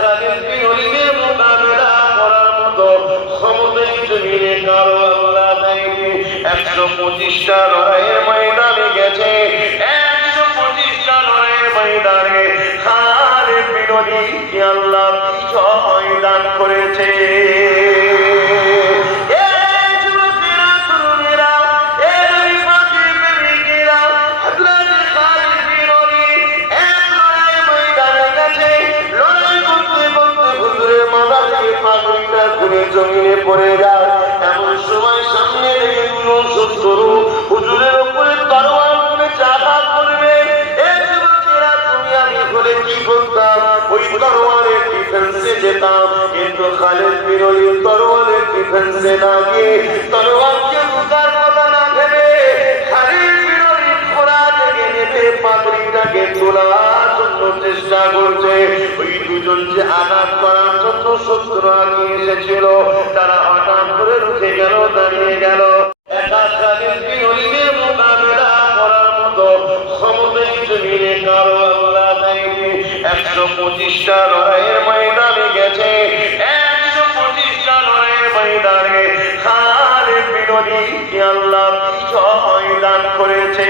খালিদ বিন ওয়ালিদের মোকাবেলা করার মতো ক্ষমতাই জমিনে কারো আল্লাহ দেয়নি। 125টা লড়াইয়ের ময়দানে গেছে, 125টা লড়াইয়ের ময়দানে খালিদ বিন ওয়ালিদকে আল্লাহ বিজয় দান করেছে। জমিনে পড়ে যায়, এমন সময় সামনে রেখে শত্রু হুজুরের উপরে তরোয়ার করে আঘাত করবে। তুমি আমি হলে কি করতাম? ওই তরোয়ারের ডিফেন্সে যেতাম, কিন্তু খালিদ বিন ওয়ালিদ তরোয়ারের ডিফেন্সে না গিয়ে তরোয়ারকে রুকার কথা না ভেবে খালিদ বিন ওয়ালিদ ঘোড়া থেকে নেমে পাগড়িটাকে তোলার জন্য চেষ্টা করছে। ওই দুজন যে আঘাত করার জন্য শত্রু আগিয়ে এসেছিল, তারা হঠাৎ করে রুখে গেল, দাঁড়িয়ে গেল। একা খালিদ বিন ওয়ালিদের মোকাবেলা করার মতো ক্ষমতাই জমিনে কারো আল্লাহ দেয়নি। 125টা লড়াইয়ের ময়দানে গেছে, 125টা লড়াইয়ের ময়দানে খালিদ বিন ওয়ালিদকে আল্লাহ বিজয় দান করেছে।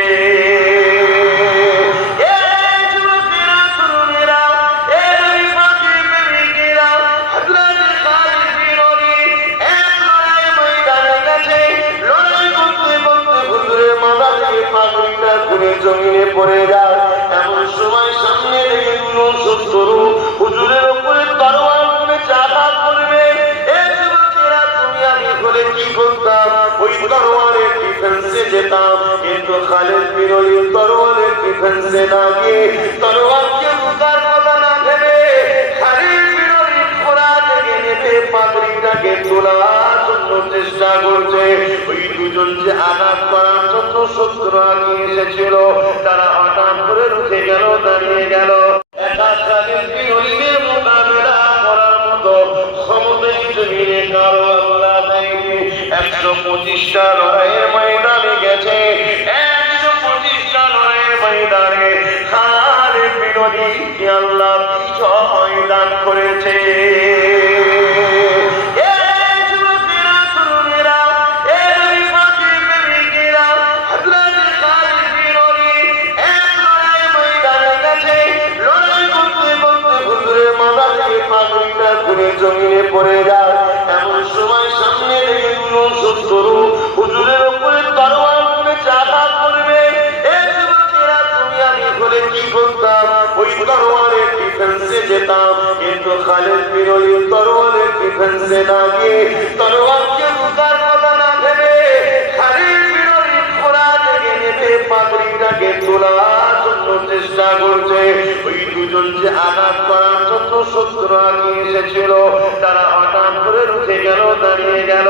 জমিনে পড়ে যায়, এমন সময় সামনে রেখে শত্রু হুজুরের উপরে তরোয়ার করে আঘাত করবে। তুমি আমি হলে কি করতাম? ওই তরোয়ারের ডিফেন্সে যেতাম, কিন্তু খালিদ বিন ওয়ালিদ তরোয়ারের ডিফেন্সে না গিয়ে তরোয়ারকে রুকার কথা না ভেবে খালিদ বিন ওয়ালিদ ঘোড়া থেকে নেমে পাগড়িটাকে তোলার জন্য চেষ্টা করছে। ওই দুজন যে আঘাত করার জন্য শত্রু আগিয়ে এসেছিল, তারা হঠাৎ করে রুখে গেল, দাঁড়িয়ে গেল। একা খালিদ বিন ওয়ালিদের মোকাবেলা করার মতো ক্ষমতাই জমিনে কারো আল্লাহ দেয়নি। 125টা লড়াইয়ের ময়দানে গেছে, 125টা লড়াইয়ের ময়দানে খালিদ বিন ওয়ালিদকে আল্লাহ বিজয় দান করেছে। জমিনে পড়ে যায়, এমন সময় সামনে রেখে শত্রু হুজুরের উপরে তরোয়ার করে আঘাত করবে। তুমি আমি হলে কি করতাম? ওই তরোয়ারের ডিফেন্সে যেতাম, কিন্তু খালিদ বিন ওয়ালিদ তরোয়ারের ডিফেন্সে না গিয়ে তরোয়ারকে রুকার কথা না ভেবে খালিদ বিন ওয়ালিদ ঘোড়া থেকে নেমে পাগড়িটাকে তোলার জন্য চেষ্টা করছে। ওই দুজন যে আঘাত করার জন্য শত্রু আগিয়ে এসেছিল, তারা হঠাৎ করে রুখে গেল, দাঁড়িয়ে গেল।